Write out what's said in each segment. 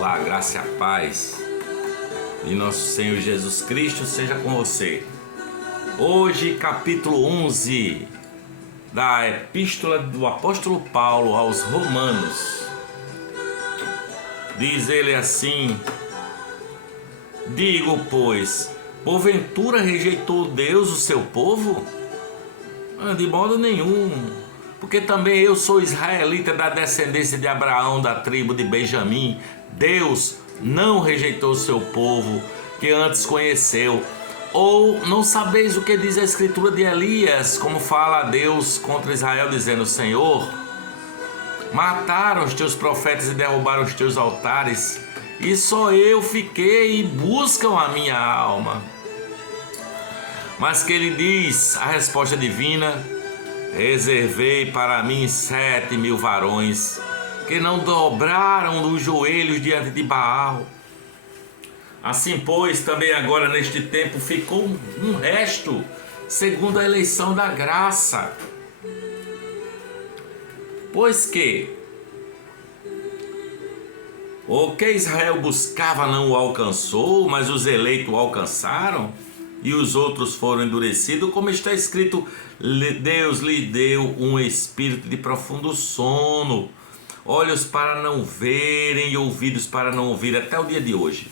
Olá, graça e a paz de nosso Senhor Jesus Cristo seja com você. Hoje, capítulo 11 da Epístola do Apóstolo Paulo aos Romanos. Diz ele assim: digo, pois, porventura rejeitou Deus o seu povo? De modo nenhum, porque também eu sou israelita da descendência de Abraão, da tribo de Benjamim. Deus não rejeitou o seu povo, que antes conheceu. Ou não sabeis o que diz a escritura de Elias, como fala Deus contra Israel, dizendo: Senhor, mataram os teus profetas e derrubaram os teus altares, e só eu fiquei e buscam a minha alma. Mas que ele diz, a resposta divina: reservei para mim 7.000 varões, que não dobraram os joelhos diante de Baal. Assim, pois, também agora neste tempo ficou um resto, segundo a eleição da graça. Pois que o que Israel buscava não o alcançou, mas os eleitos o alcançaram, e os outros foram endurecidos, como está escrito: Deus lhe deu um espírito de profundo sono, olhos para não verem e ouvidos para não ouvir, até o dia de hoje.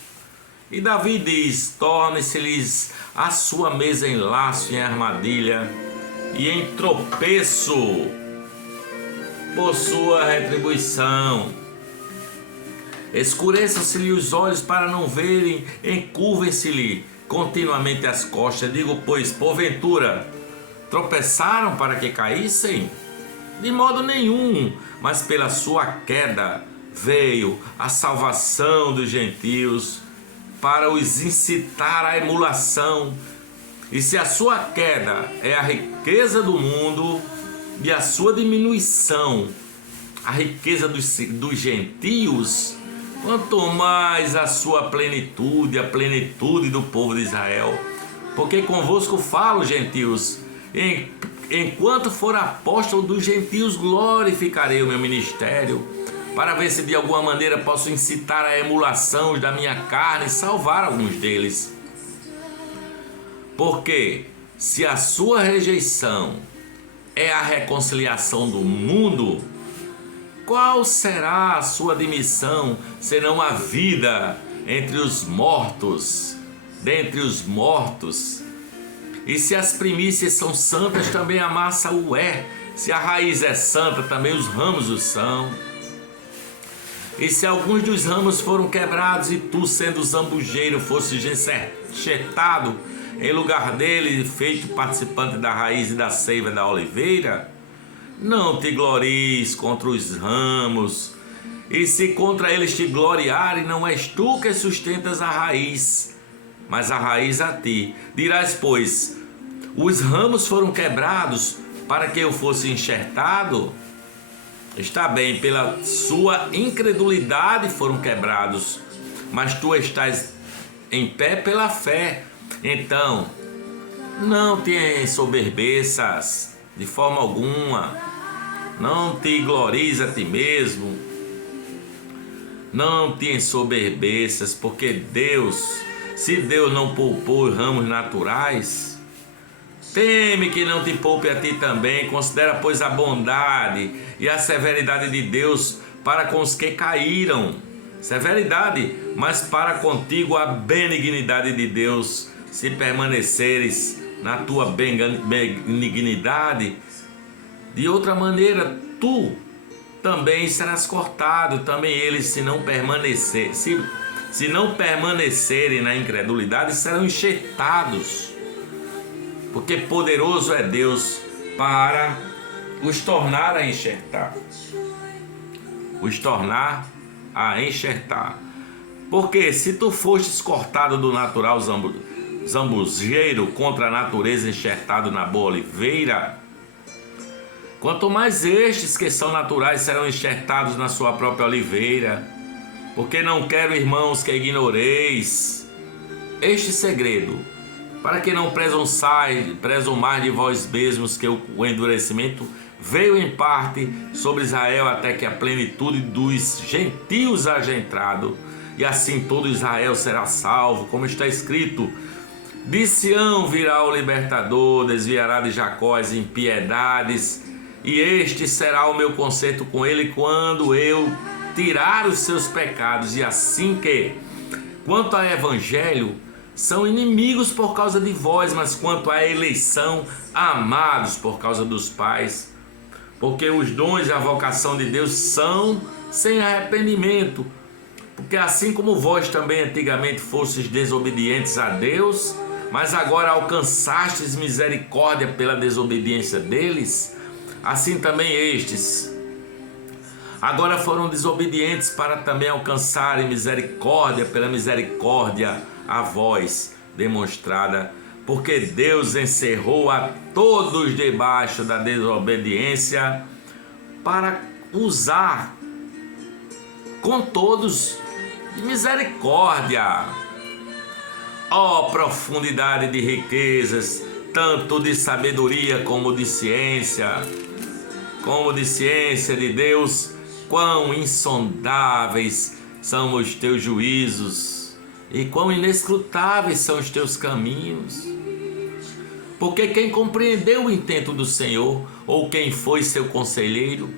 E Davi diz: torne-se-lhes a sua mesa em laço e em armadilha, e em tropeço por sua retribuição. Escureçam-se-lhe os olhos para não verem, encurvem-se-lhe continuamente as costas. Digo, pois, porventura tropeçaram para que caíssem? De modo nenhum, mas pela sua queda veio a salvação dos gentios, para os incitar à emulação. E se a sua queda é a riqueza do mundo, e a sua diminuição a riqueza dos gentios, quanto mais a sua plenitude, a plenitude do povo de Israel. Porque convosco falo, gentios, enquanto for apóstolo dos gentios, glorificarei o meu ministério, para ver se de alguma maneira posso incitar a emulação da minha carne e salvar alguns deles. Porque se a sua rejeição é a reconciliação do mundo, qual será a sua admissão, senão a vida entre os mortos, dentre os mortos? E se as primícias são santas, também a massa o é. Se a raiz é santa, também os ramos o são. E se alguns dos ramos foram quebrados, e tu, sendo zambujeiro, fostes enxertado em lugar dele, feito participante da raiz e da seiva da oliveira, não te glories contra os ramos, e se contra eles te gloriarem, não és tu que sustentas a raiz, mas a raiz a ti. Dirás, pois, os ramos foram quebrados para que eu fosse enxertado? Está bem, pela sua incredulidade foram quebrados, mas tu estás em pé pela fé. Então, não te ensoberbeças de forma alguma, não te glories a ti mesmo, não te ensoberbeças, porque Deus, se Deus não poupou os ramos naturais, teme que não te poupe a ti também. Considera, pois, a bondade e a severidade de Deus para com os que caíram. Severidade, mas para contigo a benignidade de Deus, se permaneceres na tua benignidade. De outra maneira, tu também serás cortado, também eles, se não permanecerem na incredulidade, serão enxertados. Porque poderoso é Deus para os tornar a enxertar. Os tornar a enxertar. Porque se tu fostes cortado do natural zambujeiro contra a natureza, enxertado na boa oliveira, quanto mais estes que são naturais serão enxertados na sua própria oliveira. Porque não quero, irmãos, que ignoreis este segredo, para que não prezam mais de vós mesmos, que o endurecimento veio em parte sobre Israel, até que a plenitude dos gentios haja entrado. e assim todo Israel será salvo, como está escrito: de Sião virá o libertador, desviará de Jacó as impiedades, e este será o meu concerto com ele quando eu tirar os seus pecados. E assim que, quanto ao evangelho, são inimigos por causa de vós, mas quanto à eleição, amados por causa dos pais. Porque os dons e a vocação de Deus são sem arrependimento. Porque assim como vós também antigamente fostes desobedientes a Deus, mas agora alcançastes misericórdia pela desobediência deles, assim também estes agora foram desobedientes para também alcançarem misericórdia pela misericórdia a vós demonstrada. Porque Deus encerrou a todos debaixo da desobediência para usar com todos de misericórdia. Ó profundidade de riquezas, tanto de sabedoria como de ciência de Deus, quão insondáveis são os teus juízos e quão inescrutáveis são os teus caminhos. Porque quem compreendeu o intento do Senhor, ou quem foi seu conselheiro,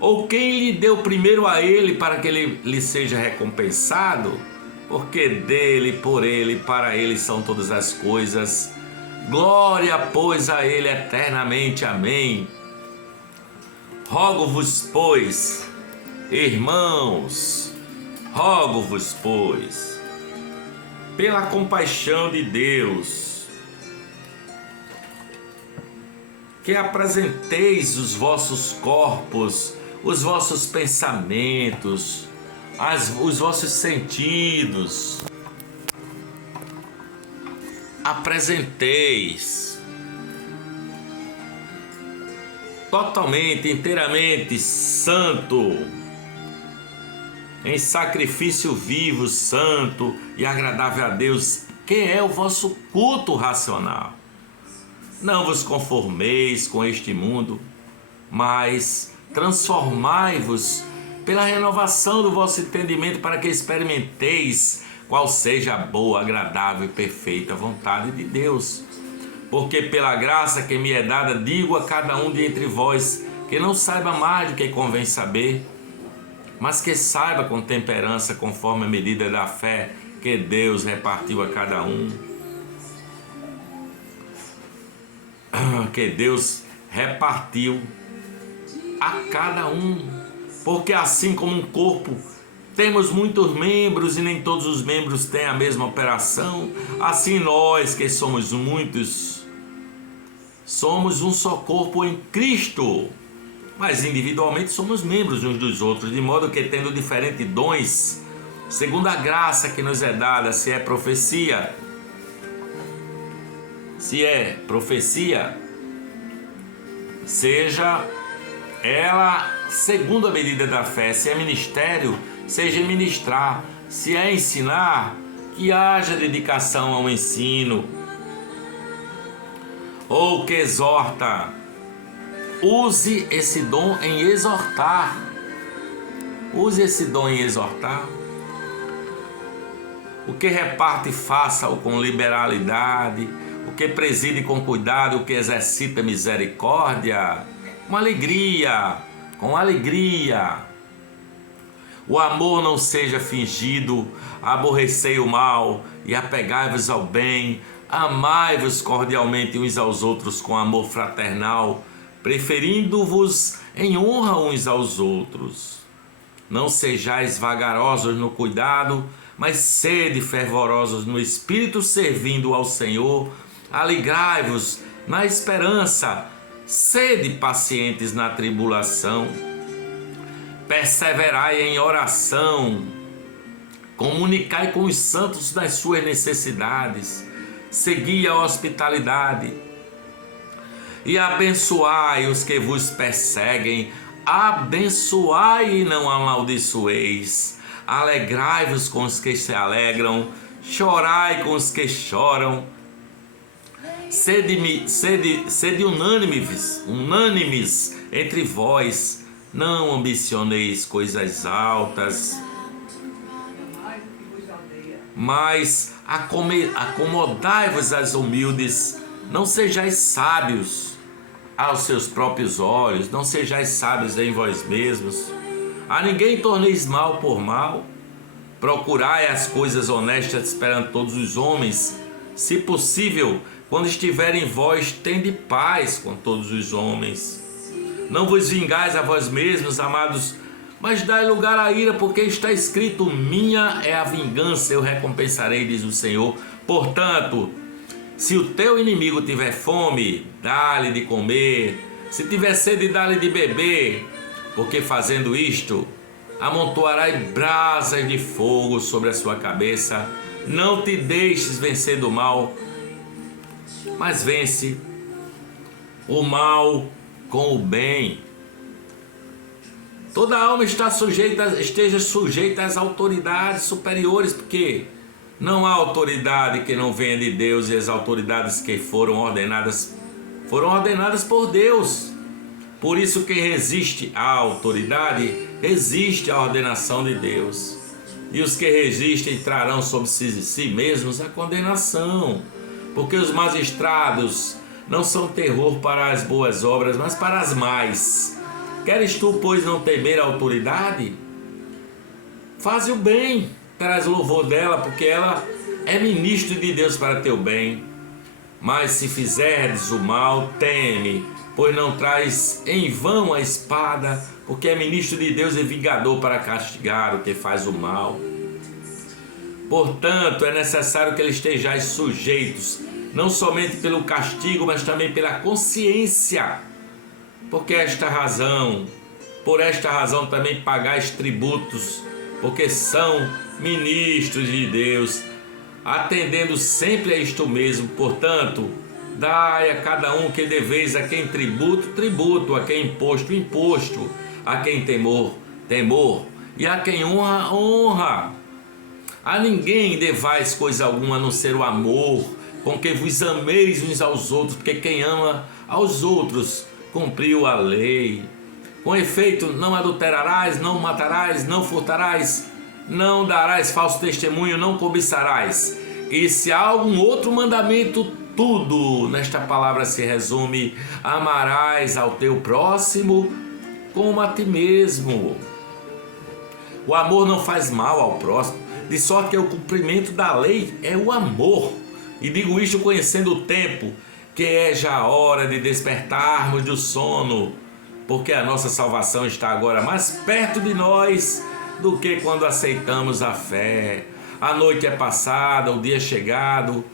ou quem lhe deu primeiro a ele para que ele lhe seja recompensado? Porque dele, por ele, para ele são todas as coisas. Glória, pois, a ele eternamente. Amém. Rogo-vos, pois, irmãos, rogo-vos, pois, pela compaixão de Deus, que apresenteis os vossos corpos, os vossos pensamentos, os vossos sentidos, apresenteis totalmente, inteiramente santo, em sacrifício vivo, santo e agradável a Deus, que é o vosso culto racional. Não vos conformeis com este mundo, mas transformai-vos pela renovação do vosso entendimento, para que experimenteis qual seja a boa, agradável e perfeita vontade de Deus. Porque pela graça que me é dada, digo a cada um de entre vós, que não saiba mais do que convém saber, mas que saiba com temperança, conforme a medida da fé que Deus repartiu a cada um. Que Deus repartiu a cada um. Porque assim como um corpo temos muitos membros e nem todos os membros têm a mesma operação, assim nós, que somos muitos, somos um só corpo em Cristo, mas individualmente somos membros uns dos outros, de modo que, tendo diferentes dons, segundo a graça que nos é dada, se é profecia, seja ela segundo a medida da fé. Se é ministério, seja ministrar. Se é ensinar, que haja dedicação ao ensino. Ou que exorta, use esse dom em exortar. Use esse dom em exortar. O que reparte, faça-o com liberalidade. O que preside com cuidado, o que exercita misericórdia, com alegria. O amor não seja fingido, aborrecei o mal e apegai-vos ao bem, amai-vos cordialmente uns aos outros com amor fraternal, preferindo-vos em honra uns aos outros. Não sejais vagarosos no cuidado, mas sede fervorosos no espírito, servindo ao Senhor. Alegrai-vos na esperança, sede pacientes na tribulação, perseverai em oração, comunicai com os santos das suas necessidades, segui a hospitalidade e abençoai os que vos perseguem, abençoai e não amaldiçoeis, alegrai-vos com os que se alegram, chorai com os que choram, sede unânimes entre vós, não ambicioneis coisas altas, mas acomodai-vos às humildes, não sejais sábios aos seus próprios olhos, não sejais sábios em vós mesmos. A ninguém torneis mal por mal, procurai as coisas honestas perante todos os homens, se possível, quando estiver em vós, tende paz com todos os homens. Não vos vingais a vós mesmos, amados, mas dai lugar à ira, porque está escrito: minha é a vingança, eu recompensarei, diz o Senhor. Portanto, se o teu inimigo tiver fome, dá-lhe de comer, se tiver sede, dá-lhe de beber, porque fazendo isto, amontoarás brasas de fogo sobre a sua cabeça. Não te deixes vencer do mal, mas vence o mal com o bem. Toda alma esteja sujeita às autoridades superiores, porque não há autoridade que não venha de Deus, e as autoridades que foram ordenadas por Deus. Por isso, quem resiste à autoridade, resiste à ordenação de Deus. E os que resistem trarão sobre si mesmos a condenação, porque os magistrados não são terror para as boas obras, mas para as más. Queres tu, pois, não temer a autoridade? Faze o bem, terás louvor dela, porque ela é ministro de Deus para teu bem. Mas se fizerdes o mal, teme, pois não traz em vão a espada, porque é ministro de Deus e vingador para castigar o que faz o mal. Portanto, é necessário que eles estejais sujeitos, não somente pelo castigo, mas também pela consciência. Por esta razão também pagais tributos, porque são ministros de Deus, atendendo sempre a isto mesmo. Portanto, dai a cada um que deveis, a quem tributo, tributo, a quem imposto, imposto, a quem temor, temor, e a quem honra, honra. A ninguém devais coisa alguma, a não ser o amor, com que vos ameis uns aos outros, porque quem ama aos outros cumpriu a lei. Com efeito, não adulterarás, não matarás, não furtarás, não darás falso testemunho, não cobiçarás. E se há algum outro mandamento, tudo nesta palavra se resume: amarás ao teu próximo como a ti mesmo. O amor não faz mal ao próximo, de sorte que o cumprimento da lei é o amor. E digo isto conhecendo o tempo, que é já a hora de despertarmos do sono, porque a nossa salvação está agora mais perto de nós do que quando aceitamos a fé. A noite é passada, o dia é chegado.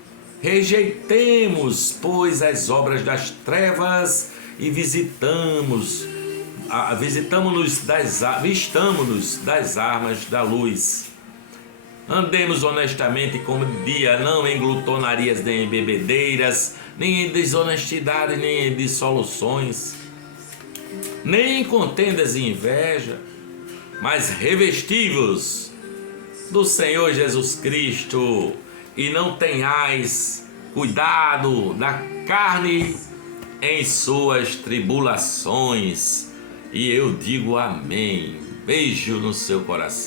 Rejeitemos, pois, as obras das trevas e vistamo-nos das armas da luz. Andemos honestamente como de dia, não em glutonarias, nem em bebedeiras, nem em desonestidade, nem em dissoluções, nem em contendas e inveja, mas revesti-vos do Senhor Jesus Cristo, e não tenhais cuidado da carne em suas tribulações. E eu digo amém. Beijo no seu coração.